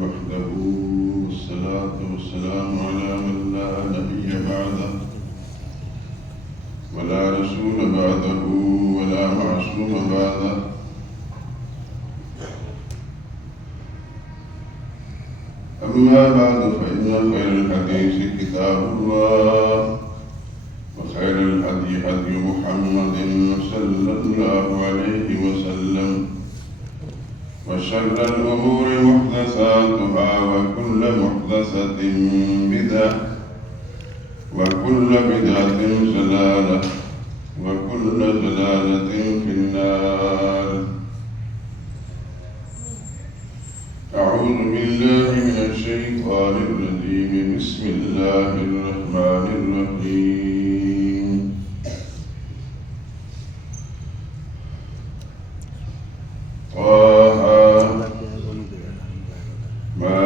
وحده والصلاة والسلام على من لا نبي بعده ولا رسول بعده ولا معصوم بعده. أما بعد فإن خير الحديث كتاب الله وخير الهدي هدي محمد صلى الله عليه وسلم وشر الأمور محدثاتها وكل محدثة بدعة وكل بدعة ضلالة وكل ضلالة في النار. أعوذ بالله من الشيطان الرجيم. بسم الله الرحمن الرحيم. طه ما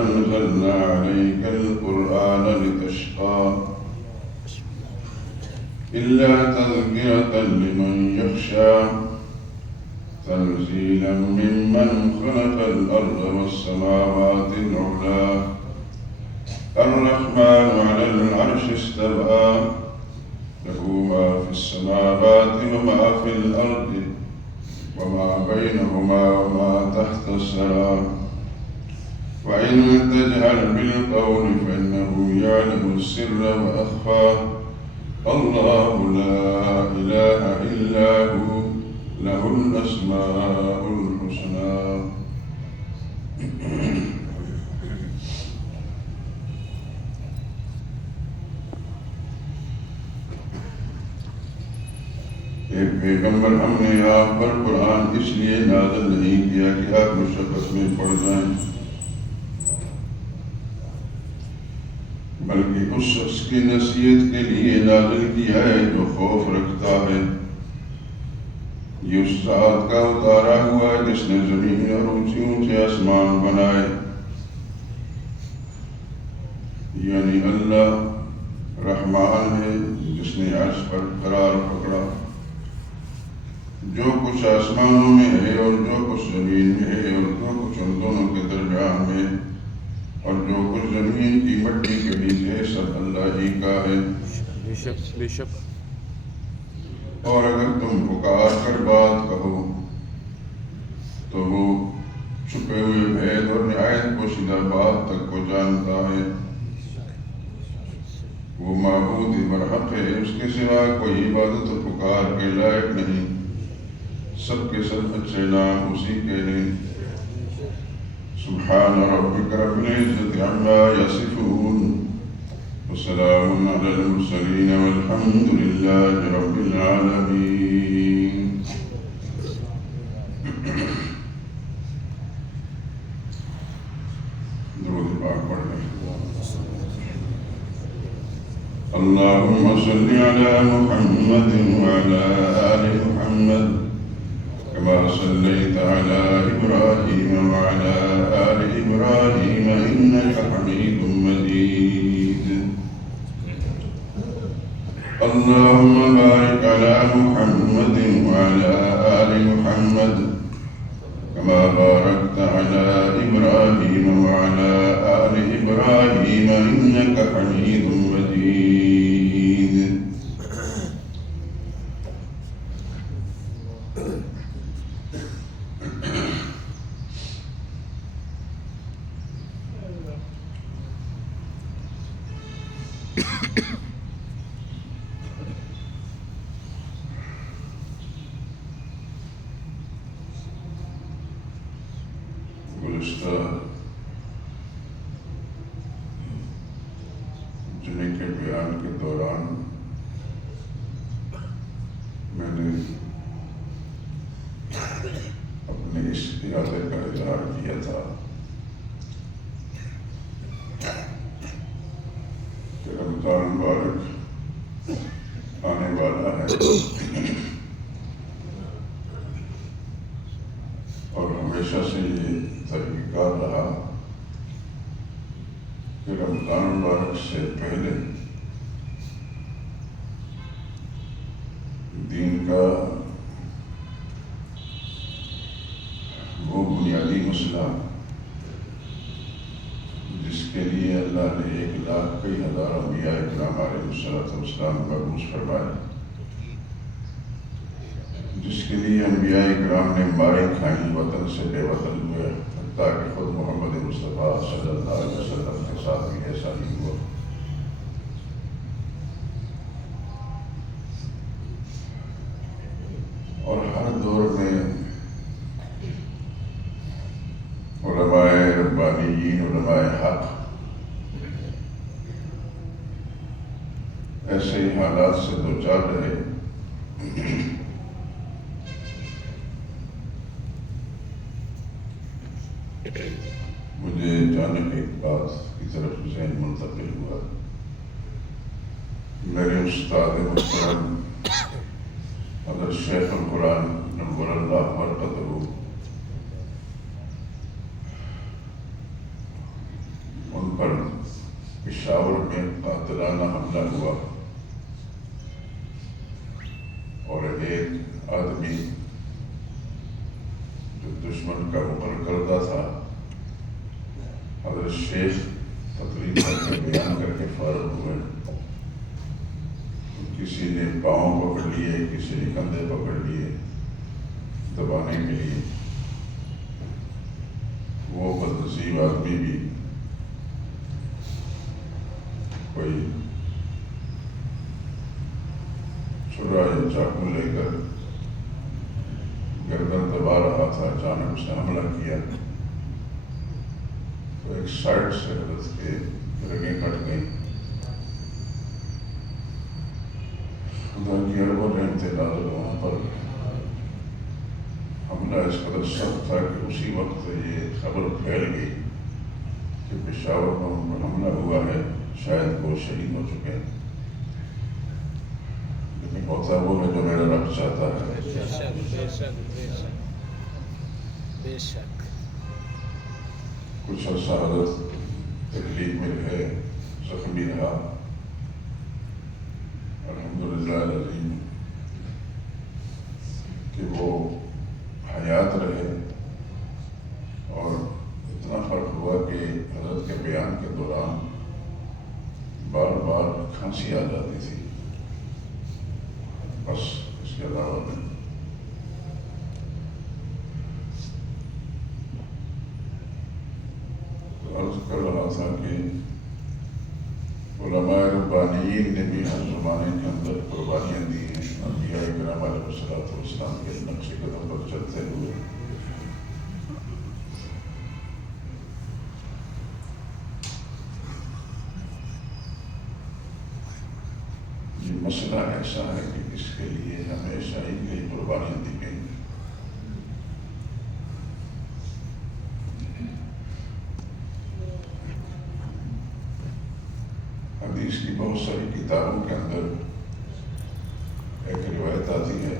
أنزلنا عليك القرآن لتشقى إلا تذكرة لمن يخشى تنزيلا ممن خلق الأرض والسماوات العلى الرحمن على العرش استوى له ما في السماوات وما في الأرض وما بينهما وما تحت الثرى وإن تجهر بالقول فإنه يعلم السر وأخفى الله لا إله إلا هو له الأسماء الحسنى. ایک پیغمبر ہم نے آپ پر قرآن اس لیے نازل نہیں کیا کہ آپ مشقت میں پڑ جائیں، بلکہ اس شخص کی نصیحت کے لیے نازل کیا ہے جو خوف رکھتا ہے۔ یہ اس ذات کا اتارا ہوا ہے جس نے زمین اور اونچے اونچے آسمان بنائے، یعنی اللہ رحمان ہے جس نے عرش پر قرار پکڑا۔ جو کچھ آسمانوں میں ہے اور جو کچھ زمین میں ہے اور جو کچھ ان دونوں کے درمیان میں اور جو کچھ زمین کی مٹی کے نیچے ہے سب اللہ ہی کا ہے۔ بے شک اور اگر تم پکار کر بات کہو تو وہ چھپے ہوئے بھید اور نہایت پوشیدہ بات تک کو جانتا ہے۔ وہ معبود برحق ہے، اس کے سوا کوئی عبادت و پکار کے لائق نہیں، سب کے سب اچھے نام اسی کے ہیں۔ سبحان ربک رب العزة عما یصفون وسلام علی المرسلین والحمد للہ رب العالمین۔ درود پاک پڑھ لیں۔ اللہم صل علی محمد وعلی آل محمد كما صليت على إبراهيم وعلى آل إبراهيم إنك حميد مجيد۔ اللهم بارك على محمد وعلى آل محمد كما باركت على إبراهيم وعلى آل إبراهيم إنك حميد مجيد۔ گزشتہ جمعے کے بیان کے دوران میں نے اپنے اس ارادے کا اظہار کیا تھا کہ رمضان مبارک آنے والا ہے اور ہمیشہ سے یہ طریقہ رہا کہ رمضان مبارک سے پہلے دین کا وہ بنیادی مسئلہ جس کے لیے اللہ نے 1,00,000 کئی ہزار انبیاء کرام علیہ السلام مبعوث فرمائے، جس کے لیے انبیاء کرام نے ماریں کھائیں، وطن سے بے وطن ہوئے، حتیٰ کہ خود محمد مصطفیٰ صلی اللہ علیہ وسلم کے ساتھ بھی ایسا ہی ہوا۔ اور ہر دور میں علماء ربانیین، علماء حق ایسے ہی حالات سے دوچار رہے۔ مجھے جانب ایک بات کی طرف ذہن منتقل ہوا۔ میرے استاد محترم حضرت شیخ القرآن نور اللہ برکتہ، ان پر پشاور میں قاتلانہ حملہ ہوا اور ایک آدمی جو دشمن کا مقرر کردہ تھا، حضرت شیخ تقریر کر کے بیان کر کے فارغ ہوئے۔ کسی نے پاؤں پکڑ لیے، کسی نے کندھے پکڑ لیے دبانے کے لیے۔ وہ بدنصیب آدمی بھی کوئی چھرا یا چاقو لے کر گردن دبا رہا تھا، اچانک اس نے حملہ کیا تو ایک سائڈ سے حضرت کے رگیں کٹ گئیں۔ خدا کی ارب و رحمت نازل وہاں پر حملہ اس قدر سخت تھا کہ اسی وقت یہ خبر پھیل گئی کہ پشاور میں ان پر حملہ ہوا ہے، شاید وہ شہید ہو چکے ہیں۔ لیکن ہوتا وہ ہے جو میرا رب چاہتا ہے۔ بے شک کچھ عرصہ حضرت تکلیف میں رہے، زخمی رہا، الحمدللہ العظیم کہ وہ حیات رہے۔ اور اتنا فرق ہوا کہ حضرت کے بیان کے دوران بار بار کھانسی آ جاتی تھی، بس اس کے علاوہ نہیں۔ تو عرض کر رہا تھا کہ علماء ربانیین نے بھی ہر زمانے کے اندر قربانیاں دی ہیں، انبیاء کرام علیہ السلام کے نقش قدم پر چلتے ہوئے۔ یہ مسئلہ ایسا ہے کہ اس کے لیے ہمیشہ ہی کئی قربانیاں دی گئی۔ حدیث کی بہت ساری کتابوں کے اندر ایک روایت آتی ہے،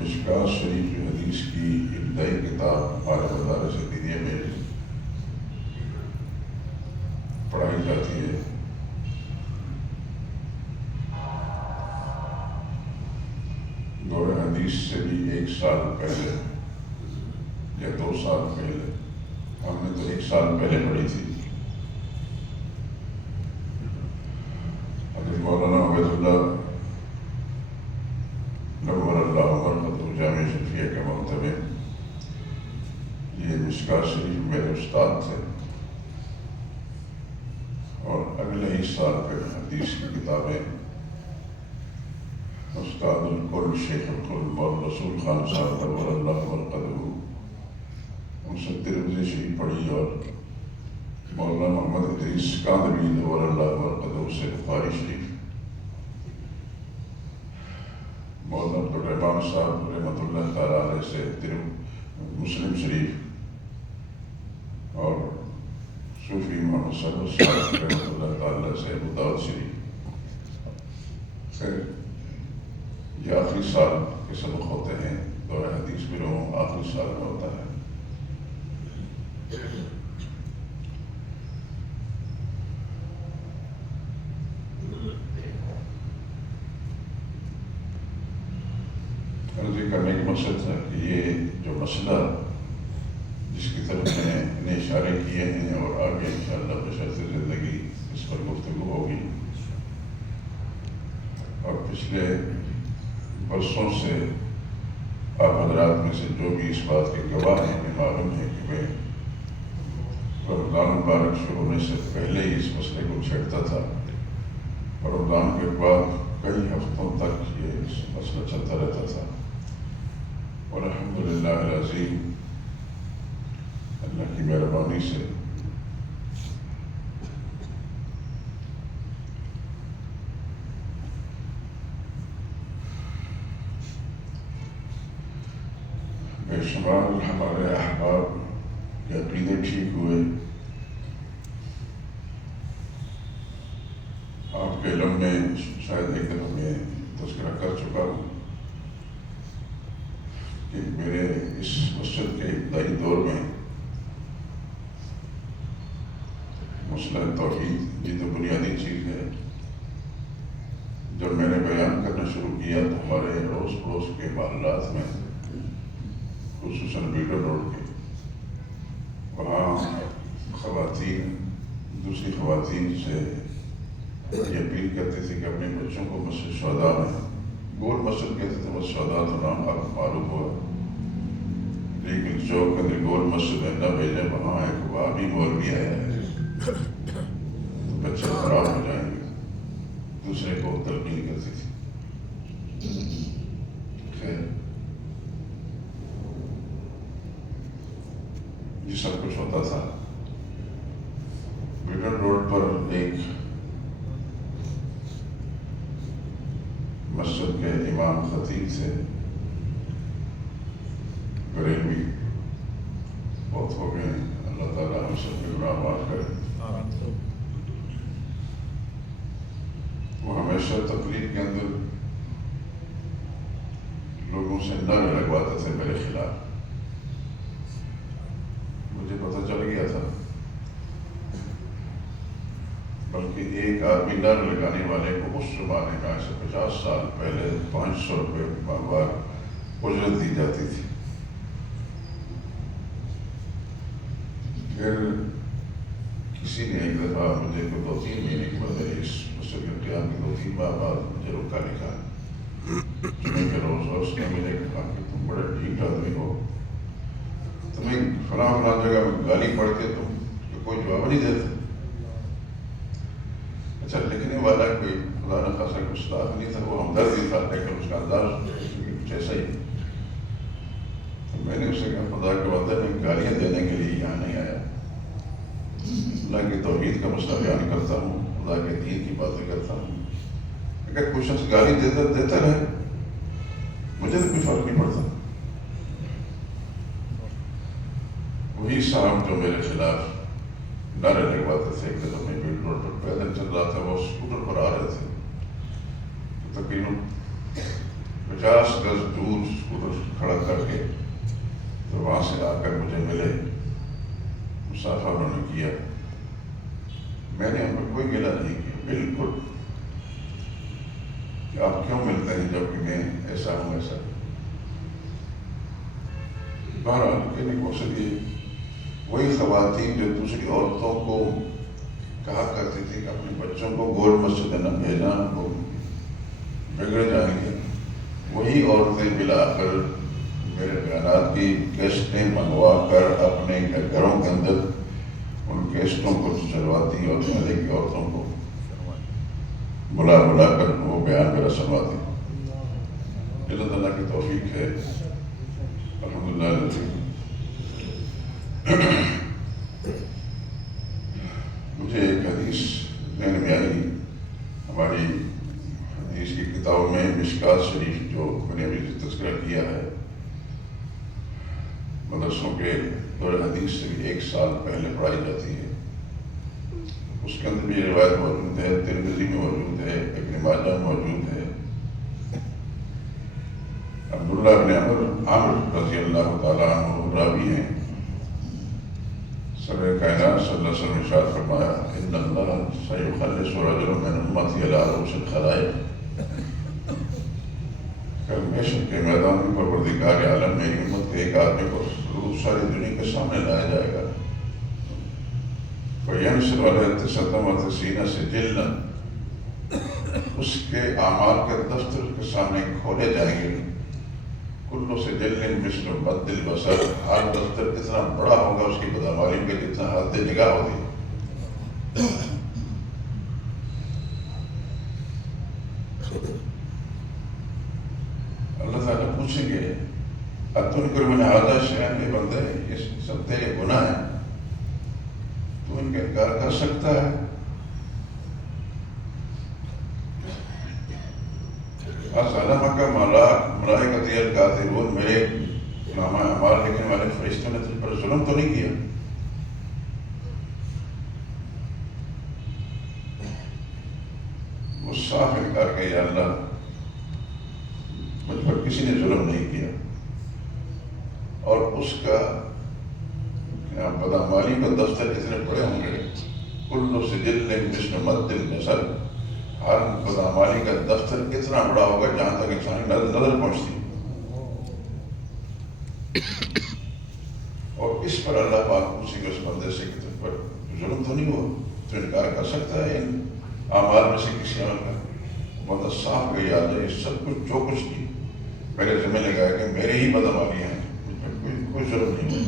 مشکوٰۃ شریف جو حدیث کی ابتدائی کتاب ہمارے مدارس دینیہ میں پڑھائی جاتی ہے۔ دور حدیث سے بھی 1 سال پہلے یا 2 سال پہلے، ہم نے تو 1 سال پہلے پڑھی تھی، مولانا عبید اللہ نور اللہ برکتہ جامع شفیع کے مکتبے، یہ مشکوٰۃ شریف میرے استاد تھے۔ اور اگلے ہی سال پہ حدیث کی کتابیں استاد الکل شیخ الکل مولانا رسول خان صاحب نور اللہ برکتہ، ان سے ترمذی شریف پڑھی، اور مولانا محمد ادریس کاندھلی نور اللہ برکتہ سے بخاری شریف، مولانا عبدالرحمٰن صاحب رحمۃ اللہ تعالیٰ علیہ سے مسلم شریف، اور صوفی محمد صاحب رحمۃ اللہ تعالیٰ سے ابو داؤد شریف۔ خیر، یہ آخری سال کے سبق ہوتے ہیں، دورہ حدیث بھی لوگوں آخری سال میں ہوتا ہے۔ عرض کرنے کا مقصد تھا کہ یہ جو مسئلہ جس کی طرف میں نے اشارے کیے ہیں، اور آگے انشاءاللہ بشرط زندگی اس پر گفتگو ہوگی۔ اور پچھلے برسوں سے آپ حضرات میں سے جو بھی اس بات کے گواہ ہیں، ہمیں معلوم ہے کہ میں رمضان مبارک شروع ہونے سے پہلے ہی اس مسئلے کو چھیڑتا تھا، اور رمضان کے بعد کئی ہفتوں تک یہ مسئلہ چلتا رہتا تھا، اور الحمدللہ العظیم اللہ کی مہربانی سے بے شمار ہمارے احباب کے عقیدے ٹھیک ہوئے۔ آپ کے علم میں شاید ایک دفعہ میں تذکرہ کر چکا ہوں کہ میرے اس مسجد کے ابتدائی دور میں مسئلہ توحید یہ تو بنیادی چیز ہے، جب میں نے بیان کرنا شروع کیا تو ہمارے اڑوس پڑوس کے محلات میں، خصوصاً بیٹر روڈ کے، وہاں خواتین دوسری خواتین سے یہ اپیل کرتے تھے کہ اپنے بچوں کو مسجد شہداء میں، گول مسجد کہتے تھے، مسجد شہداء تو نام آپ کو معلوم ہوا، لیکن چوک کے اندر گول مسجد میں نہ بھیجیں، وہاں ایک وہابی مولوی آیا ہے تو بچے خراب ہو جائیں گے، دوسرے کو تلقین کرتی تھی۔ خیر، یہ سب کچھ ہوتا تھا۔ بیٹر روڈ پر ایک مسجد کے امام خطیب سے بریلوی بہت ہو گئے ہیں، اللہ تعالیٰ ہم سب کے گناہ معاف کرے۔ وہ ہمیشہ تقریر کے اندر لوگوں سے نعرے لگواتے تھے میرے خلاف، مجھے پتہ چل گیا تھا، بلکہ ایک آدمی نعرے لگانے والے کو اس زمانے میں آج سے 50 سال پہلے 500 روپے ماہوار اجرت دی جاتی تھی۔ پھر کسی نے ایک دفعہ مجھے کو 2-3 مہینے کے بعد اس مسجد کے قیام کے 2-3 ماہ بعد مجھے روکا لکھا جمعے کے روز، اور اس نے مجھے کہا کہ تم بڑے ٹھیک آدمی ہو، تمہیں فلاں فلاں جگہ گالی پڑھ کے تم کوئی جواب نہیں دیتے۔ اچھا، لکھنے والا کوئی خدا نہ خاصا کوئی استاد نہیں تھا، وہ ہمدردی تھا، لیکن اس کا انداز کچھ ایسا ہی۔ تو میں نے اسے کہا خدا کے وعدے میں گالیاں دینے کے لیے یہاں نہیں آیا، اللہ کی توحید کا مسئلہ بیان کرتا ہوں، خدا کے دین کی باتیں کرتا ہوں، اگر کوئی شخص گالی دیتا رہے مجھے تو کوئی فرق نہیں پڑتا۔ وہی صاحب جو میرے خلاف نعرے لگواتے تھے، ایک دفعہ میں بیٹ روڈ پر پیدل چل رہا تھا، وہ اسکوٹر پر آ رہے تھے، تو تقریباً 50 گز دور اسکوٹر کھڑا کر کے تو وہاں سے آ کر مجھے ملے، مسافہ انہوں نے کیا، میں نے ان پر کوئی گلہ نہیں کیا، بالکل، کہ آپ کیوں ملتے ہیں جبکہ میں ایسا ہوں ایسا۔ بہرحال کہنے کا مقصد یہ، وہی خواتین جو دوسری عورتوں کو کہا کرتی تھی کہ اپنے بچوں کو گول مسجد نہ بھیجنا، وہ بگڑ جائیں گے، وہی عورتیں بالآخر میرے بیانات کی کیسٹیں منگوا کر اپنے گھروں کے اندر ان کیسٹوں کو چلواتی اور محلے کی عورتوں کو بلا کر وہ بیان میرا سنواتی۔ اللہ تعالیٰ کی توفیق ہے، الحمدللہ۔ مجھے ایک حدیث ذہن میں آئی، ہماری حدیث کی کتابوں میں مشکات شریف جو میں نے ابھی تذکرہ کیا ہے، مدرسوں کے دور حدیث سے بھی 1 سال پہلے پڑھائی جاتی ہے، اس کے اندر بھی روایت موجود ہے، ترمذی میں موجود ہے، ابن ماجہ موجود ہے۔ عبداللہ بن عمر رضی اللہ تعالیٰ عنہ راوی ہیں، سرور کائنات صلی اللہ علیہ وسلم نے ارشاد فرمایا، ان اللہ سیخلص رجلا من امتی علی رؤوس الخلائق، کل محشر کے میدان میں پروردگار عالم میری امت کے ایک آدمی کو ساری دنیا کے سامنے لایا جائے گا. فَيَنْشُرُ عَلَيْهِ تَسَدَّمَةَ سِينَ سِجِلًّا، اس کے اعمال کے دفتر کے سامنے کھولے جائیں گے. کلو سجل مثل مد البصر، ہر دفتر اتنا بڑا ہوگا اس کی بدعمالیوں کے جتنا حد نگاہ ہوگی. اللہ تعالیٰ پوچھیں گے اتنکر من ھذا شیئا، یہ بندے یہ سب تیرے گناہ ہیں، تو ان کا انکار کر سکتا ہے؟ ظلمک ملائکتی الکاتبون، میرے نامہ اعمال لکھنے والے فرشتوں نے تجھ پر ظلم تو نہیں کیا؟ وہ صاف انکار کہ یا اللہ مجھ پر کسی نے ظلم نہیں کیا. اور اس کا بدعمالی کا دفتر اتنے بڑے ہوں گے، کل سجل مثل مد البصر، ہر بدعمالی کا دفتر اتنا بڑا ہوگا جہاں تک انسان کی نظر پہنچتی. اور اس پر اللہ پاک پوچھیں گے اس بندے سے کہ تم پر ظلم تو نہیں ہوا، تو انکار کر سکتا ہے ان اعمال میں سے کسی عمل کا؟ بندہ صاف گئی آ جائے سب کچھ جو کچھ کی میرے ذمہ لگایا کہ میرے ہی بدعمالی ہیں، مجھ پر کوئی ظلم نہیں ہوا.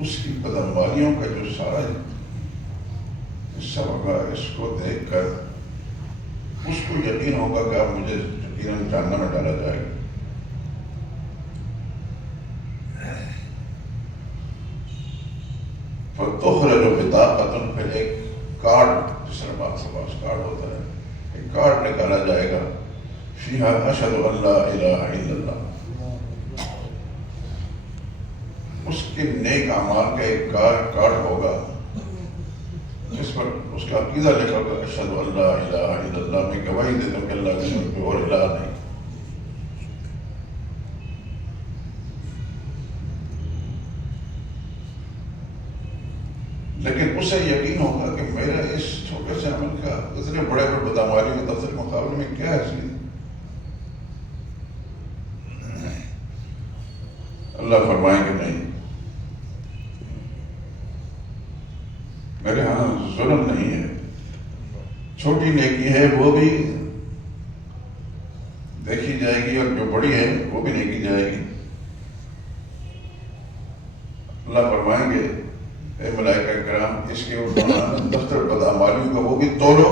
اس کی بدعمالیوں کا جو سارا حصہ ہوگا، اس کو دیکھ کر اس کو یقین ہوگا کہ اب مجھے یقیناً جہنم میں ڈالا جائے گا. فَتُخْرَجُ بِطَاقَةٌ، پھر ایک کارڈ، جس طرح آپ کے پاس کارڈ ہوتا ہے، ایک کارڈ نکالا جائے گا. فِيهَا أَشْهَدُ أَن لَا إِلَٰهَ إِلَّا اللَّهُ، اس کے نیک اعمال کا ایک کارڈ ہوگا جس پر اس کا عقیدہ لکھا ہوگا اشہد ان لا الہ الا اللہ، میں گواہی دیتا ہوں کہ اللہ کے سوا کوئی اور الہ نہیں. لیکن اسے یقین ہوگا کہ میرا اس چھوٹے سے عمل کا اتنے بڑے بڑے بدعمالیوں کے دفتر کے مقابلے میں کیا حیثیت. اللہ فرمائیں کہ نہیں، میرے ہاں ظلم نہیں ہے. چھوٹی نیکی ہے وہ بھی دیکھی جائے گی اور جو بڑی ہے وہ بھی دیکھی جائے گی. اللہ فرمائیں گے اے ملائکہ کرام، اس کے دفتر بدعمالیوں کا وہ بھی تولو،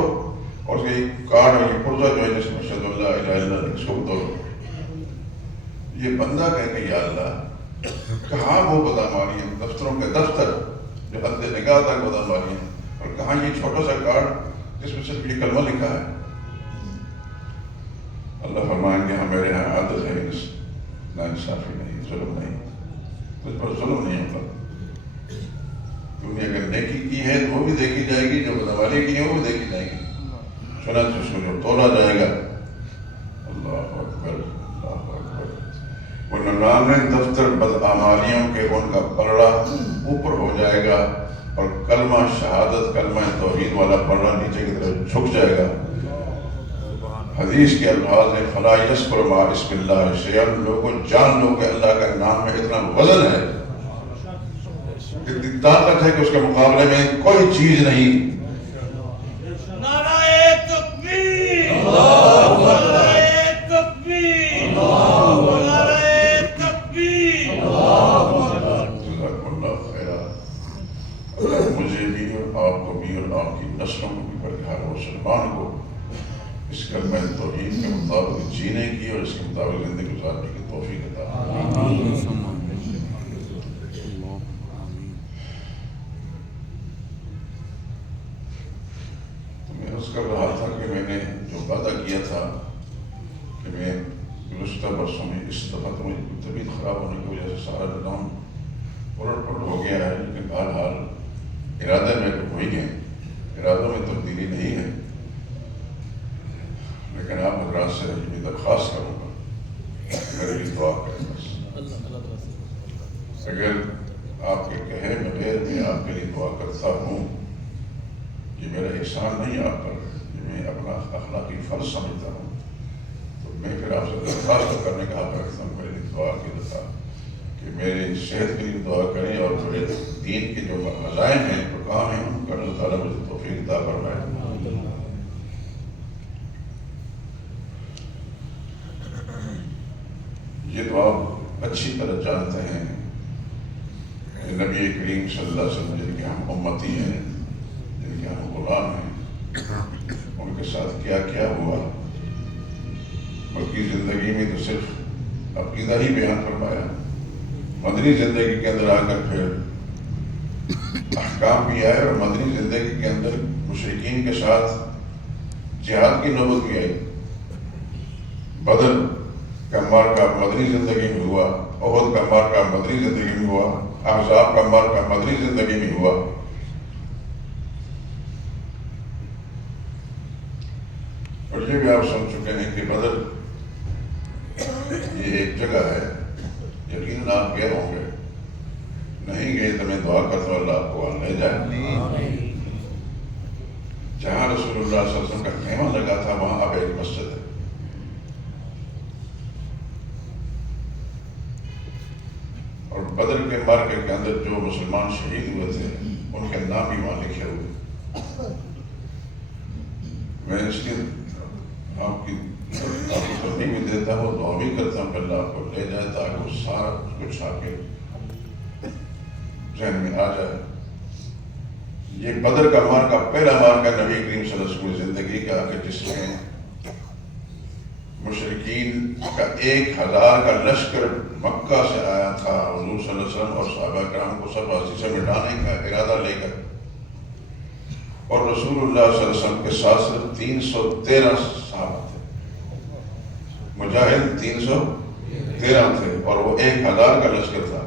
اور اس کے کارڈ اور یہ پرزہ جو ہے جس میں اشہد ان لا الہ الا اللہ، اس کو بھی تولو. یہ بندہ کہے کہ یا اللہ کہاں وہ بدعمالی ہیں، دفتروں کے دفتر جو حد نگاہ تک بدعمالی ہیں، اور کہاں یہ چھوٹا سا کارڈ جس میں صرف یہ کلمہ لکھا ہے. اللہ فرمائیں گے ہاں میرے ہاں عادل ہے، نا انصافی نہیں، ظلم نہیں، مجھ پر ظلم نہیں ہوگا. تم نے اگر نیکی کی ہے تو وہ بھی دیکھی جائے گی، جو بدعمالی کی ہے وہ بھی دیکھی جائے گی. چنانچہ اس کو جو تولا جائے گا. اللہ اکبر اللہ اکبر. وہ 99 دفتر بدعمالیوں کے ان کا پلڑا اوپر ہو جائے گا، اور کلمہ شہادت کلمہ توحید والا پلڑا نیچے کی طرف جھک جائے گا. حدیث کے الفاظ ہیں فلا یذکر مع اسم اللہ شیئا، لوگوں جان لو کہ اللہ کا نام میں اتنا وزن ہے، اتنی طاقت ہے کہ اس کے مقابلے میں کوئی چیز نہیں. نعرہ تکبیر، نعرہ تکبیر، نعرہ تکبیر. جزاک اللہ خیرا. اللہ مجھے بھی اور آپ کو بھی اور آپ کی نسلوں کو بھی ہر مسلمان کو اس کلمہ توحید کے مطابق جینے کی اور اس کے مطابق زندگی گزارنے کی توفیق عطا فرمائے. تو میں عرض کر رہا تھا کہ میں نے جو وعدہ کیا تھا کہ میں گزشتہ برسوں میں اس دفعہ تو میری طبیعت خراب ہونے کی وجہ سے سارا نظام الٹ پلٹ ہو گیا ہے، لیکن بہرحال ارادے میں تو وہی ہیں، ارادوں میں تبدیلی نہیں ہے. لیکن آپ حضرات سے یہ درخواست کروں گا میرے لیے دعا کریں. بس اگر آپ کے کہے بغیر میں آپ کے لیے دعا کرتا ہوں، یہ میرا احسان نہیں آپ پر میں اپنا اخلاقی فرض سمجھتا ہوں، تو میں پھر آپ سے درخواست کرنے کا حق رکھتا ہوں، میری دعا کی دفعہ کہ میری صحت کے لیے دعا کریں اور میرے دین کے جو مظاہر ہیں جو کام ہیں ان کا اللہ تعالیٰ مجھے توفیق عطا فرمائے۔ یہ تو آپ اچھی طرح جانتے ہیں کہ نبی کریم صلی اللہ علیہ وسلم جن کے ہم امتی ہیں، جن کے ہم غلام ہیں، ان کے ساتھ کیا کیا ہوا۔ مکی زندگی میں تو صرف عقیدہ ہی بیان فرمایا، مدنی زندگی کے اندر آ کر پھر احکام بھی آئے، اور مدنی زندگی کے اندر مشرکین کے ساتھ جہاد کی نوبت بھی آئی۔ بدر کا معرکہ مدنی زندگی میں ہوا، احد کا معرکہ مدنی زندگی میں ہوا، احزاب کا معرکہ مدنی زندگی میں ہوا۔ اور یہ بھی آپ سن چکے ہیں کہ بدر یہ ایک جگہ ہے، یقیناً آپ گئے ہوں گے، نہیں گئے تو میں دعا کرتا ہوں اللہ آپ کو وہاں لے جائے۔ جہاں رسول اللہ صلی اللہ علیہ وسلم کا خیمہ لگا تھا وہاں اب ایک مسجد ہے، اور بدر کے معرکے کے اندر جو مسلمان شہید ہوئے تھے ان کے نام بھی وہاں لکھے ہوئے۔ میں اس کی آپ کی ترغیب بھی دیتا ہوں، دعا بھی کرتا ہوں کہ اللہ آپ کو لے جائے تاکہ وہ سارا کچھ آ کے ذہن میں آ جائے۔ یہ بدر کا معرکہ پہلا معرکہ نبی کریم صلی اللہ علیہ وسلم کی زندگی کا کہ جس میں مشرکین کا 1000 کا لشکر مکہ سے آیا تھا، حضور صلی اللہ علیہ وسلم اور صحابہ کرام کو سب ہستی سے مٹانے کا ارادہ لے کر، اور رسول اللہ صلی اللہ علیہ وسلم کے ساتھ صرف 313 صحابہ تھے، مجاہد 313 تھے، اور وہ 1000 کا لشکر تھا۔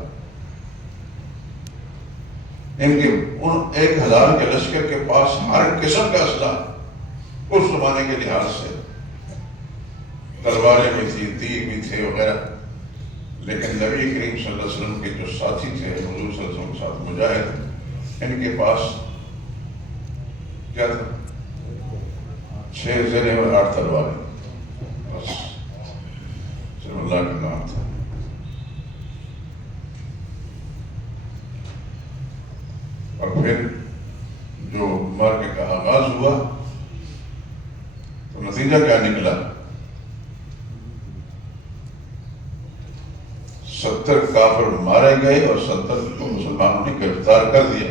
ان 1000 کے لشکر کے پاس ہر قسم کا اسلحہ اس زمانے کے لحاظ سے، تلواریں بھی تھی، تیر بھی تھے وغیرہ، لیکن نبی کریم صلی اللہ علیہ وسلم کے جو ساتھی تھے حضور صلی اللہ علیہ وسلم کے ساتھ مجاہد، ان کے پاس کیا تھا؟ 6 زریں اور 8 تلواریں، بس صرف اللہ کا نام تھا۔ اور پھر جو معرکے کا آغاز ہوا تو نتیجہ کیا نکلا؟ 70 کافر مارے گئے اور 70 کو مسلمانوں نے گرفتار کر دیا۔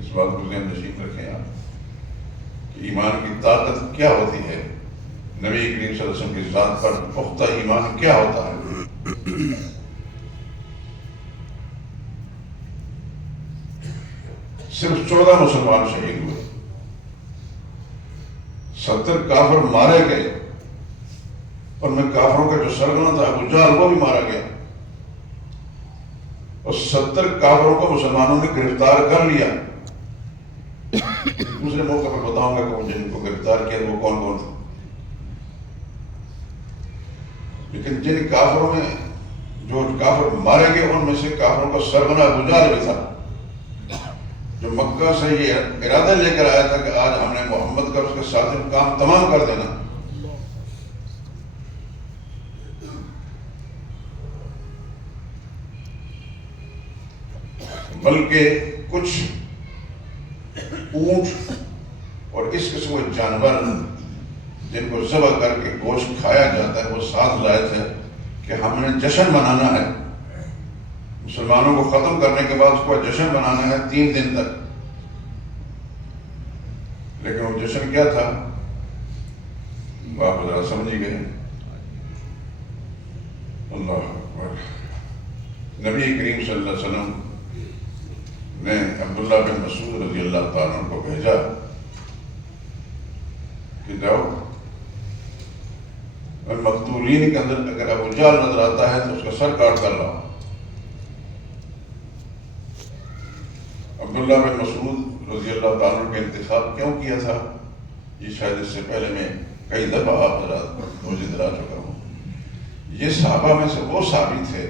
اس بات کو ذہن نشین رکھیں آپ کہ ایمان کی طاقت کیا ہوتی ہے، نبی کریم صلی اللہ علیہ وسلم کی ذات پر پختہ ایمان کیا ہوتا ہے۔ صرف 14 مسلمان شہید ہوئے، 70 کافر مارے گئے، اور میں کافروں کا جو سرغنہ تھا ابو جہل وہ بھی مارا گیا، اور 70 کافروں کو مسلمانوں نے گرفتار کر لیا۔ دوسرے موقع پر بتاؤں گا کہ جن کو گرفتار کیا وہ کون کون تھے، لیکن جن کافروں میں جو کافر مارے گئے ان میں سے کافروں کا سرغنہ ابو جہل بھی تھا، جو مکہ سے یہ ارادہ لے کر آیا تھا کہ آج ہم نے محمد کا اس کے ساتھ کام تمام کر دینا۔ بلکہ کچھ اونٹ اور اس قسم کے جانور جن کو ذبح کر کے گوشت کھایا جاتا ہے وہ ساتھ لائے تھے کہ ہم نے جشن منانا ہے، مسلمانوں کو ختم کرنے کے بعد اس کو جشن منانا ہے 3 دن تک۔ لیکن وہ جشن کیا تھا آپ ذرا سمجھ گئے۔ اللہ اکبر۔ نبی کریم صلی اللہ علیہ وسلم نے عبداللہ بن مسعود رضی اللہ تعالیٰ عنہ کو بھیجا کہ جاؤ مقتولین کے اندر اگر ابو جہل نظر آتا ہے تو اس کا سر کاٹ کر لاؤ۔ عبداللہ بن مسعود رضی اللہ تعالیٰ عنہ کا انتخاب کیوں کیا تھا یہ شاید اس سے پہلے میں کئی دفعہ آپ حضرات مجھے دلا چکا ہوں۔ یہ صحابہ میں سے وہ صحابی تھے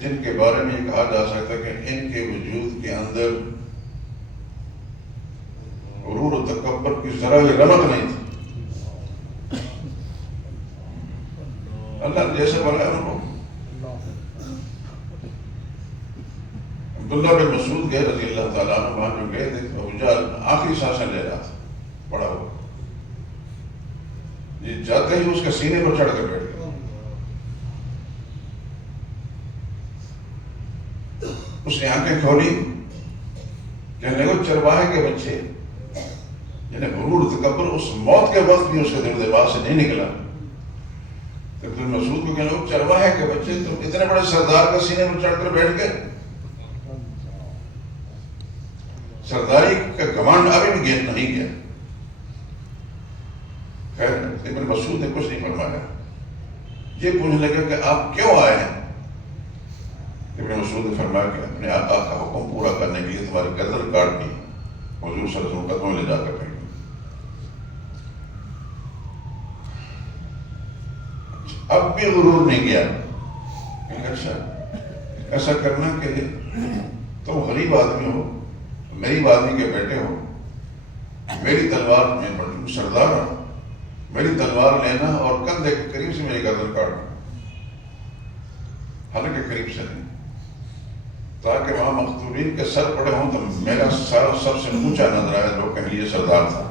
جن کے بارے میں یہ کہا جا سکتا ہے کہ ان کے وجود کے اندر تکبر کی ذرا بھی رمق نہیں تھی. اللہ نے جیسے بنایا ان کو. عبداللہ بن مسعود گئے رضی اللہ تعالیٰ عنہ, وہاں جو گئے تھے ابو جہل آخری سانسیں لے رہا تھا, بڑا ہوا. یہ جاتے ہی اس کے سینے پر چڑھ کے بیٹھ گئے. اس نے آنکھیں کھولی, کہنے لگے چرواہے کے بچے, یعنی غرور تکبر اس موت کے وقت بھی اس کے دل و دماغ سے نہیں نکلا. تو ابن مسعود کو کہنے لگے چرواہے کے بچے, تم اتنے بڑے سردار کے سینے پر چڑھ کر بیٹھ گئے. سرداری کا گھمنڈ ابھی بھی گیٹ نہیں گیا. خیر ابن مسعود نے کچھ نہیں فرمایا. یہ پوچھنے لگا کہ آپ کیوں آئے ہیں؟ ابن مسعود نے فرمایا کہ اپنے آقا کا حکم پورا کرنے کے لیے تمہاری گردن کاٹنی, حضور صلی اللہ علیہ وسلم قدموں میں لے جا کر پھینکی. اب بھی غرور نہیں گیا. اچھا ایسا کرنا کہ تم غریب آدمی ہو, غریب آدمی کے بیٹے ہو, میری تلوار میں تم سردار ہو, میری تلوار لینا اور کندھے کے قریب سے میری گردن کاٹنا, حالانکہ قریب سے نہیں, تاکہ وہاں مقتولین کے سر پڑے ہوں تو میرا سر سب سے اونچا نظر آئے, لوگ کہیں یہ سردار تھا.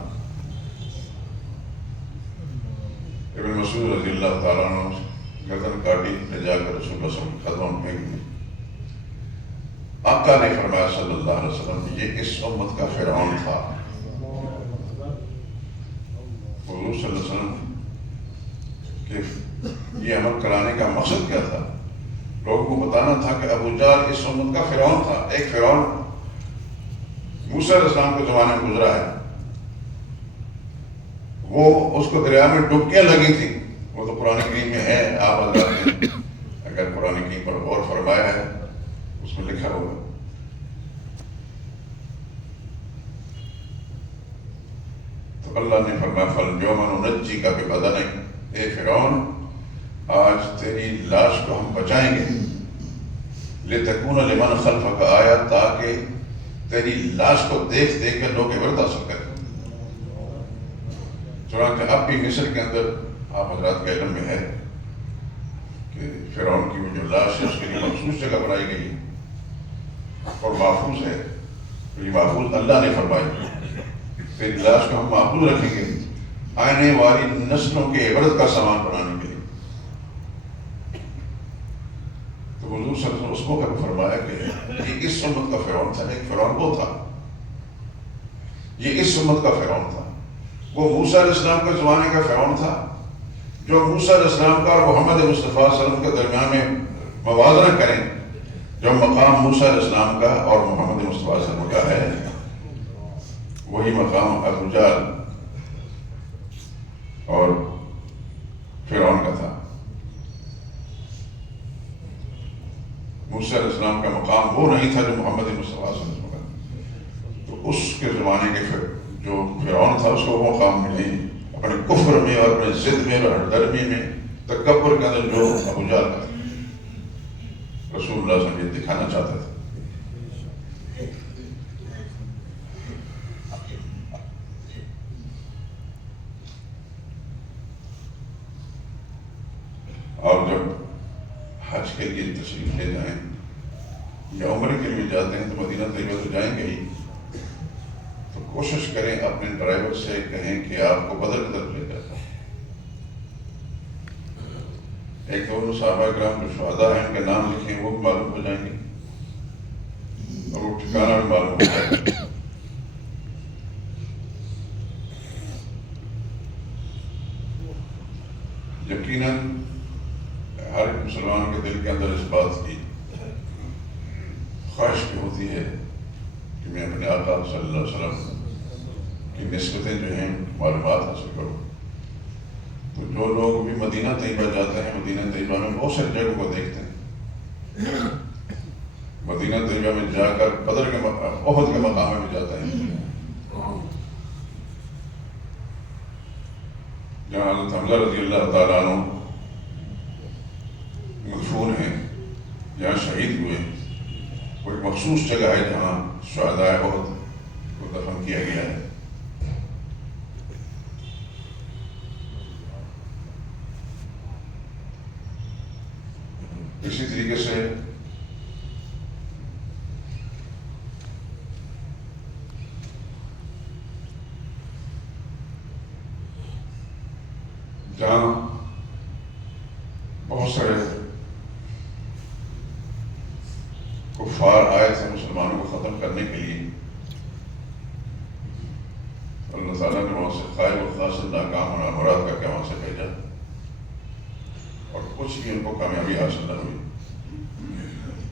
ابن مسعود رضی اللہ تعالیٰ عنہ گردن کاٹی, لے جا کر رسول اللہ صلی اللہ علیہ وسلم کے قدموں میں پھینک دی. آقا نے فرمایا صلی اللہ علیہ وسلم یہ اس امت کا فرعون تھا. حضور صلی اللہ علیہ وسلم کہ یہ عمل کرانے کا مقصد کیا تھا؟ لوگوں کو بتانا تھا کہ ابو جہل اس امت کا فرعون تھا. ایک فرعون موسیٰ علیہ السلام کے زمانے میں گزرا ہے, وہ اس کو دریا میں ڈبکیاں لگی تھی. وہ تو قرآن کریم میں ہے, آپ حضرات نے اگر قرآن کریم پر غور فرمایا ہے اس میں لکھا ہوگا. تو اللہ نے فرمایا فَالْيَوْمَ نُنَجِّيكَ بِبَدَنِكَ, اے فرعون آج تیری لاش کو ہم بچائیں گے, لِتَكُونَ لِمَنْ خَلْفَكَ آیا, تاکہ تیری لاش کو دیکھ دیکھ کے لوگ عبرت حاصل کریں. چنانچہ اب بھی مصر کے اندر آپ حضرات کے علم میں ہے کہ فرعون کی وہ جو لاش ہے اس کے لیے مخصوص جگہ بنائی گئی ہے اور محفوظ ہے. یہ محفوظ اللہ نے فرمائی, تیری لاش کو ہم محفوظ رکھیں گے آنے والی نسلوں کے عبرت کا سامان بنانے کے لیے. تو حضور صلی اللہ علیہ وسلم اس موقع پر فرمایا کہ یہ اس امت کا فرعون تھا. ایک فرعون وہ تھا, یہ اس امت کا فرعون تھا. وہ موسیٰ علیہ السلام کے زمانے کا فرعون تھا جو موسیٰ علیہ السلام کا اور محمد مصطفیٰ صلی اللہ علیہ وسلم کے درمیان میں موازنہ کریں. جو مقام موسیٰ علیہ السلام کا اور محمد مصطفیٰ صلی اللہ علیہ وسلم کا ہے, وہی مقام ابو جہل اور فرعون کا تھا. موسیٰ علیہ السلام کا مقام وہ نہیں تھا جو محمد مصطفیٰ صلی اللہ علیہ وسلم کا. تو اس کے زمانے کے جو فرعون تھا اس کو وہ مقام ملی اپنے کفر میں اور اپنے ضد میں اور ہردرمی میں, تکبر کے اندر جو ابو جہل کا. رسول اللہ صلی اللہ علیہ وسلم یہ دکھانا چاہتے تھے. اور جب حج کے لیے تشریف لے جائیں یا عمرے کے لیے جاتے ہیں تو مدینہ طیبہ تو جائیں گے ہی, تو کوشش کریں اپنے ڈرائیور سے کہیں کہ آپ کو بدر کی طرف لے جاتا ہے. ایک دونوں صحابہ کرام جو شہداء ہیں ان کے نام لکھیں, وہ بھی معلوم ہو جائیں گے اور وہ ٹھکانہ بھی معلوم ہو جائے گا. یقیناً ہر ایک مسلمان کے دل کے اندر اس بات کی خواہش بھی ہوتی ہے کہ میں اپنے آقا صلی اللہ علیہ وسلم کی نسبتیں جو ہیں معلومات حاصل کروں. تو جو لوگ بھی مدینہ طیبہ جاتے ہیں, مدینہ طیبہ میں بہت ساری جگہوں کو دیکھتے ہیں. مدینہ طیبہ میں جا کر بدر کے احد کے مقام میں بھی جاتے ہیں جہاں حضرت حمزہ رضی اللہ تعالیٰ عنہ مدفون ہیں, جہاں شہید ہوئے. وہ ایک مخصوص جگہ ہے جہاں شہداء احد کو دفن کیا گیا ہے. جہاں بہت سارے کفار آئے تھے مسلمانوں کو ختم کرنے کے لیے، اللہ تعالیٰ نے وہاں سے خائب و خاصر ناکام ہونا مراد کر کے وہاں سے بھیجا، اور کچھ بھی ان کو کامیابی حاصل نہ ہوئی۔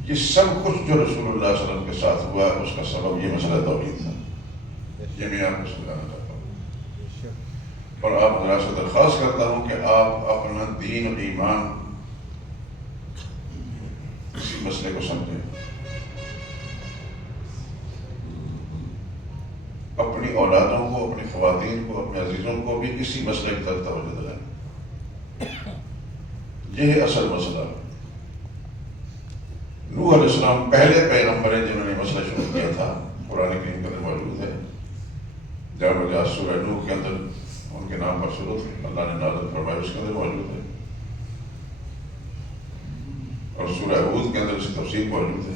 یہ سب کچھ جو رسول اللہ صلی اللہ علیہ وسلم کے ساتھ ہوا ہے، اس کا سبب یہ مسئلہ توحید تھا۔ یہ میں آپ کو سمجھانا چاہتا ہوں، اور آپ حضرات سے درخواست کرتا ہوں کہ آپ اپنا دین اور ایمان اسی مسئلے کو سمجھیں، اپنی اولادوں کو، اپنی خواتین کو، اپنے عزیزوں کو بھی اسی مسئلے کی طرف توجہ دلائیں۔ یہ ہے اصل مسئلہ۔ نوح علیہ السلام پہلے پیغمبر ہیں جنہوں نے مسئلہ شروع کیا تھا، قرآن کریم کے اندر موجود ہے۔ جب سورہ نوح کے اندر ان کے نام پر سورۃ اللہ نے نازل فرمائی، اس کے اندر موجود ہے، اور سورہ ہود کے اندر اس کی تفصیل موجود ہے۔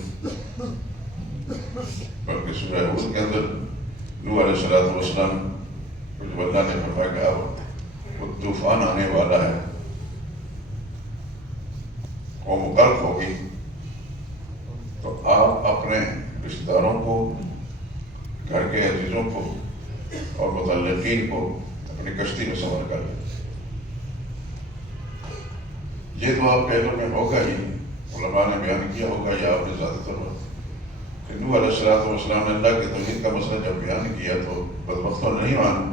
بلکہ سورہ ہود کے اندر نوح علیہ السلام کو جب اللہ نے فرمایا کہ اب وہ طوفان آنے والا ہے، قوم غرق ہوگی، تو آپ اپنے رشتہ داروں کو، گھر کے عزیزوں کو اور متعلقین کو اپنی کشتی میں سوار کر لیں۔ یہ تو آپ پہلو میں ہوگا ہی، علماء نے بیان کیا ہوگا، یا آپ نے زیادہ تر کہ نوح علیہ السلام نے اللہ کی توحید کا مسئلہ جب بیان کیا تو بدبختوں نے نہیں مانا۔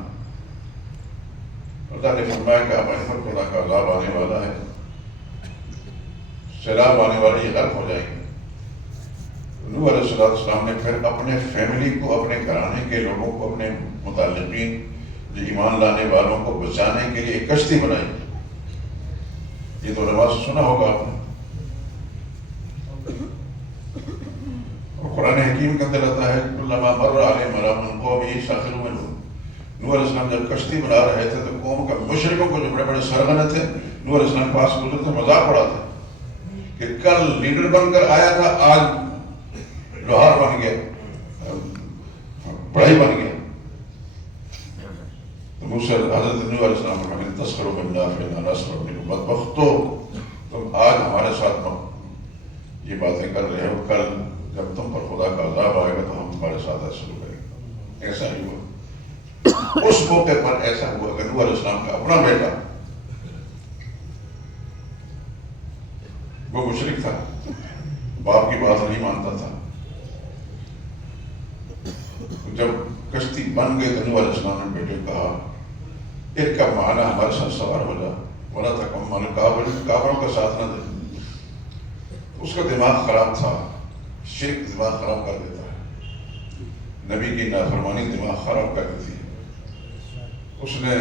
اللہ نے فرمایا کہ اب ان پر خدا کا عذاب آنے والا ہے، سیلاب آنے والے، یہ غرق ہو جائیں گے۔ نوح علیہ السلام نے پھر اپنے فیملی کو، اپنے گھرانے کے لوگوں کو، اپنے متعلقین جو ایمان لانے والوں کو بچانے کے لیے ایک کشتی بنائی۔ یہ تو علماء سے سنا ہوگا آپ نے، اور قرآن حکیم کے اندر آتا ہے کلما مر علیہم ملأ من قومہ سخروا منہ۔ نوح علیہ السلام جب کشتی بنا رہے تھے تو قوم کا مشرکوں کو جو بڑے بڑے سرغنے تھے، نوح علیہ السلام کے پاس گزرے تھے، مذاق اڑاتے کہ کل لیڈر بن کر آیا تھا، آج لوہار بن گیا، بڑائی بن گیا۔ تو موسیٰ حضرت نوح علیہ السلام نے کہا تسخروا منا فإنا نسخر منکم، بدبختو تم آج ہمارے ساتھ یہ باتیں کر رہے ہو، کل جب تم پر خدا کا عذاب آئے گا تو ہم تمہارے ساتھ ایسا کریں گے۔ ایسا نہیں ہوا۔ اس موقع پر ایسا ہوا کہ نوح علیہ السلام کا اپنا بیٹا وہ مشرک تھا، باپ کی بات نہیں مانتا تھا۔ جب کشتی بن گئی تو نوح علیہ السلام نے بیٹے کو کہا ارکب معنا، ہمارے ساتھ سوار ہو جا، ولا تکن مع الکافرین، کافروں کا ساتھ نہ دے۔ اس کا دماغ خراب تھا، شرک دماغ خراب کر دیتا ہے، نبی کی نافرمانی دماغ خراب کر دیتی ہے۔ اس نے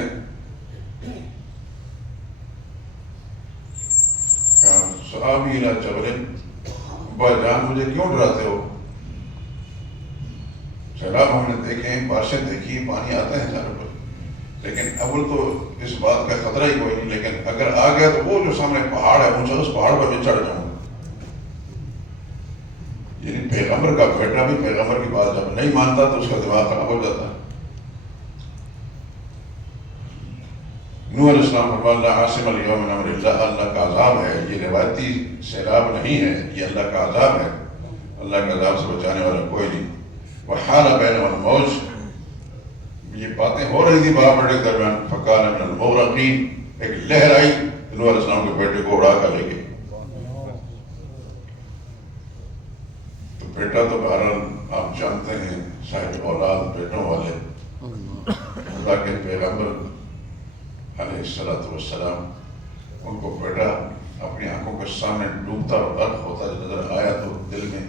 کہا سآوی الی جبل، ابا جان مجھے کیوں ڈراتے ہو؟ سیلاب ہم نے دیکھے ہیں، بارشیں دیکھی، پانی آتا ہے چاروں پر، لیکن اول تو اس بات کا خطرہ ہی کوئی نہیں، لیکن اگر آ گیا تو وہ جو سامنے پہاڑ ہے اونچا، اس پہاڑ پر میں چڑھ جاؤں گا۔ یعنی پیغمبر کا بیٹا بھی پیغمبر کی بات جب نہیں مانتا تو اس کا دماغ خراب ہو جاتا ہے۔ نوح علیہ السلام فرمایا لا عاصم اليوم من امر اللہ، اللہ کا عذاب ہے، یہ روایتی سیلاب نہیں ہے، یہ اللہ کا عذاب ہے، اللہ کے عذاب سے بچانے والا کوئی نہیں۔ وحال بینہما الموج، یہ باتیں ہو رہی تھی باپ بیٹے کے درمیان، فکان من المغرقین، ایک لہر آئی، نوح علیہ السلام کے بیٹے کو اڑا کر لے گئی۔ تو بیٹا تو بہرحال آپ جانتے ہیں، صاحب اولاد بیٹوں والے، خدا کے پیغمبر علیہ السلام، ان کو بیٹا اپنی آنکھوں کے سامنے ڈوبتا اور غرق ہوتا نظر آیا تو دل میں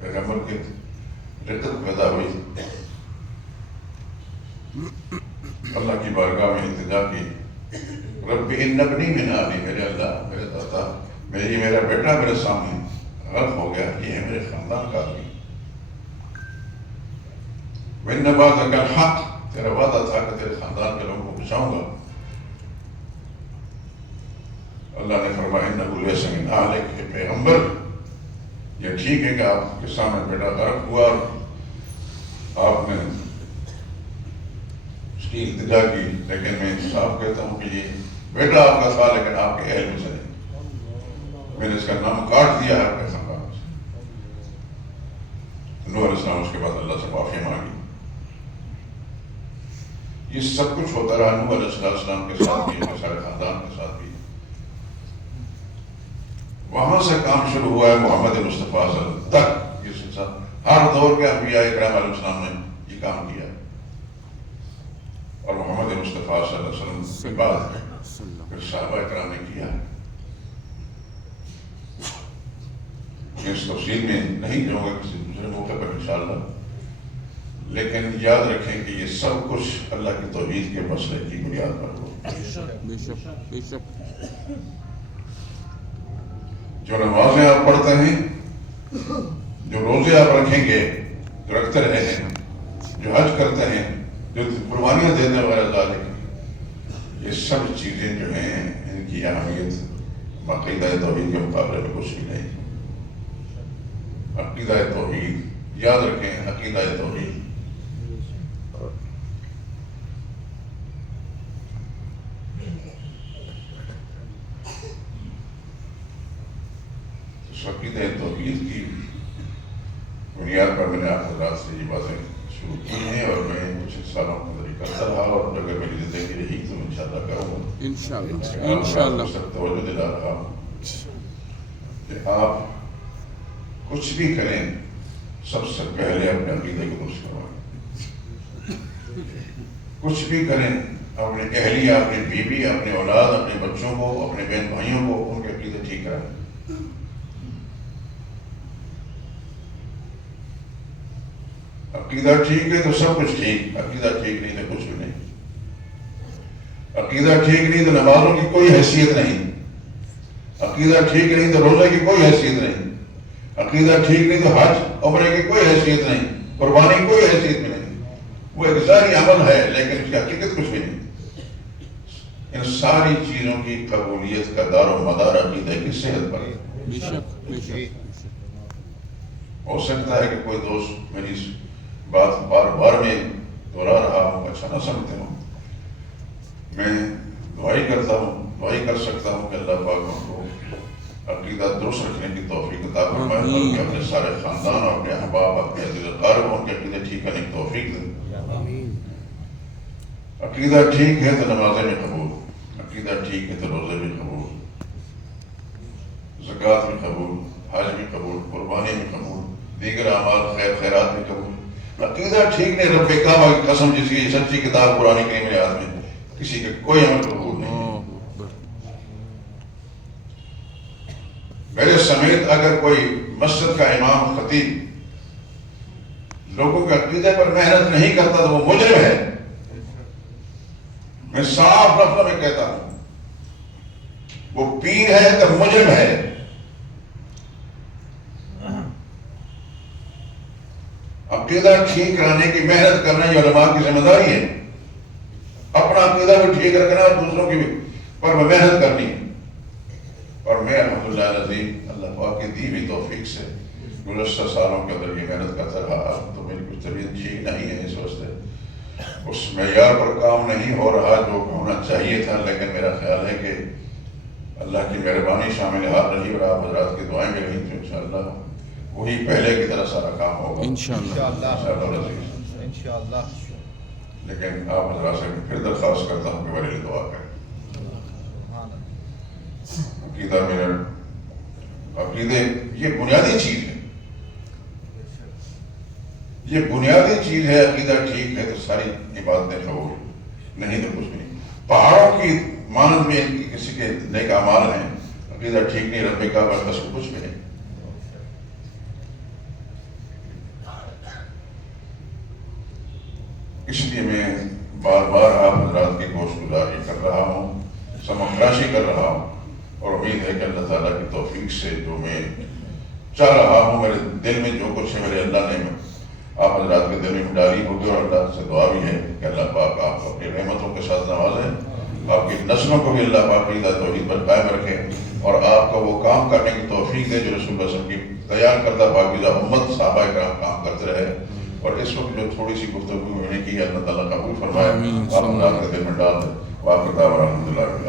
پیغمبر کی رقت پیدا ہوئی، اللہ کی بارگاہ میں التجا کی، رب ان ابنی من اہلی، میرے اللہ، میرے داتا، میرا بیٹا میرے سامنے غرق ہو گیا، یہ ہے میرے خاندان کا آدمی۔ وَإِنَّ وَعْدَكَ الْحَقُّ، تیرا وعدہ تھا کہ تیرے خاندان کے لوگوں کو بچاؤں گا۔ اللہ نے فرمایا اِنَّهُ لَيْسَ مِنْ أَهْلِكَ، کہ پیغمبر یہ ٹھیک ہے کہ آپ کے سامنے بیٹا غرق ہوا اور آپ نے اس کی التجا کی، لیکن میں صاف کہتا ہوں کہ یہ بیٹا آپ کا تھا لیکن آپ کے اہل میں سے نہیں، میں نے اس کا نام کاٹ دیا ہے آپ کے خاندان سے۔ نوح علیہ السلام اس کے بعد اللہ سے معافی مانگی۔ یہ سب کچھ ہوتا رہا نوح علیہ السلام کے ساتھ بھی، سارے خاندان کے ساتھ بھی۔ وہاں سے کام شروع ہوا ہے محمد مصطفیٰ صلی اللہ علیہ وسلم تک، یہ سلسلہ ہر دور کے انبیاء اکرام علیہ السلام نے یہ کام کیا، اور محمد مصطفیٰ صلی اللہ علیہ وسلم کے بعد پھر صحابہ اکرام نے کیا۔ اس تفصیل میں نہیں جاؤں گا کسی دوسرے موقع پر انشاءاللہ، لیکن یاد رکھیں کہ یہ سب کچھ اللہ کی توحید کے مسئلے کی بنیاد پر ہو۔ بے شک بے شک۔ جو نمازیں آپ پڑھتے ہیں، جو روزے آپ رکھیں گے، جو رکھتے رہے ہیں، جو حج کرتے ہیں، جو قربانیاں دیتے ہیں وغیرہ ذالک، یہ سب چیزیں جو ہیں ان کی اہمیت عقیدہ توحید کے مقابلے میں کچھ بھی نہیں۔ عقیدہ توحید یاد رکھیں، عقیدہ توحید عقیدہ توحید کی بنیاد پر میں نے آپ حضرات سے یہ باتیں شروع کی ہیں، اور میں کچھ سالوں کے اندر کرتا رہا، اور اگر میری زندگی رہی تو انشاءاللہ کروں گا انشاءاللہ انشاءاللہ۔ سب توجہ دلا رہا ہوں کہ آپ کچھ بھی کریں، سب سے پہلے اپنے عقیدے کو درست کروائیں۔ کچھ بھی کریں، اپنے اہلیہ، اپنی بیوی، اپنے اولاد، اپنے بچوں کو، اپنے بہن بھائیوں کو ان کے عقیدے ٹھیک کرائیں۔ عقیدہ ٹھیک ہے تو سب کچھ ٹھیک، عقیدہ ٹھیک نہیں تو کچھ بھی نہیں۔ عقیدہ ٹھیک نہیں تو نمازوں کی کوئی حیثیت نہیں، عقیدہ ٹھیک نہیں تو روزے کی کوئی حیثیت نہیں، عقیدہ ٹھیک نہیں تو حج عمرے کی کوئی حیثیت نہیں، قربانی کی کوئی حیثیت بھی نہیں۔ وہ ایک ظاہری عمل ہے لیکن اس کی حقیقت کچھ بھی نہیں۔ ان ساری چیزوں کی قبولیت کا دار و مدار عقیدہ کی صحت پر ہے۔ بے شک بے شک۔ ہو سکتا ہے کہ کوئی دوست میری اس بات بار بار میں دہرا رہا ہوں، اچھا نہ سمجھتے ہوں، میں دعائی کرتا ہوں، دعائی کر سکتا ہوں کہ اللہ پاک ہم کو عقیدہ درست رکھنے کی توفیق عطا فرمائے، بلکہ اپنے سارے خاندان اور اپنے احباب، اپنے عزیز اقارب ان کے عقیدے ٹھیک کرنے کی توفیق دے۔ عقیدہ ٹھیک ہے تو نمازیں بھی قبول، عقیدہ ٹھیک ہے تو روزے بھی قبول، زکوٰۃ بھی قبول، حج بھی قبول، قربانی بھی قبول، دیگر اعمال خیر خیرات بھی قبول۔ عقیدہ ٹھیک نہیں، رب کعبہ کی قسم جس کی سچی کتاب قرآن کریم میں یاد میں کسی کے کوئی عمل قبول نہیں۔ میرے سمیت اگر کوئی مسجد کا امام خطیب لوگوں کے عقیدے پر محنت نہیں کرتا تو وہ مجرم ہے۔ میں صاف لفظوں میں کہتا ہوں، وہ پیر ہے تو مجرم ہے۔ عقیدہ ٹھیک کرانے کی محنت کرنا یہ علماء کی ذمہ داری ہے۔ اپنا عقیدہ بھی ٹھیک رکھنا اور دوسروں کی بھی پر محنت کرنی ہے۔ اور میں الحمدللہ العظیم اللہ پاک کی دی ہوئی توفیق سے گزشتہ سالوں کے اندر یہ محنت کرتا رہا۔ تو میری کچھ طبیعت ٹھیک نہیں ہے، اس واسطے اس معیار پر کام نہیں ہو رہا جو ہونا چاہیے تھا، لیکن میرا خیال ہے کہ اللہ کی مہربانی شامل حال رہی اور آپ حضرات کی دعائیں بھی رہی تو انشاءاللہ وہی پہلے کی طرح سارا کام ہوگا انشاءاللہ۔ لیکن آپ حضرات سے پھر درخواست کرتا ہوں کہ میرے لیے دعا کریں۔ عقیدہ میرا عقیدے یہ بنیادی چیز ہے، یہ بنیادی چیز ہے۔ عقیدہ ٹھیک ہے تو ساری عبادتیں قبول، نہیں تو کچھ بھی نہیں۔ پہاڑوں کی مانند میں کسی کے نیک اعمال ہیں، عقیدہ ٹھیک نہیں، رب کعبہ بس کچھ بھی نہیں۔ اس لیے میں بار بار آپ حضرات کی گوش گزاری کر رہا ہوں، سمخراشی کر رہا ہوں، اور امید ہے کہ اللہ تعالیٰ کی توفیق سے جو میں چاہ رہا ہوں، میرے دل میں جو کچھ ہے میرے اللہ نے آپ حضرات کے دل میں ڈالی ہوگی، اور اللہ سے دعا بھی ہے کہ اللہ پاک آپ کو اپنی رحمتوں کے ساتھ نوازے، آپ کی نسلوں کو بھی اللہ پاک عقیدہ توحید پر قائم رکھے، اور آپ کو وہ کام کرنے کی توفیق دے جو رسول اللہ صلی اللہ علیہ وسلم کی تیار کردہ پاکیزہ امت صحابہ کرام کام کرتے رہے۔ اور اس وقت جو تھوڑی سی گفتگو میں نے کی اللہ تعالیٰ قبول فرمائے، آمین۔ آپ اللہ کے دل میں ڈال دیں۔ واقع دعوانا الحمدللہ رب العالمین۔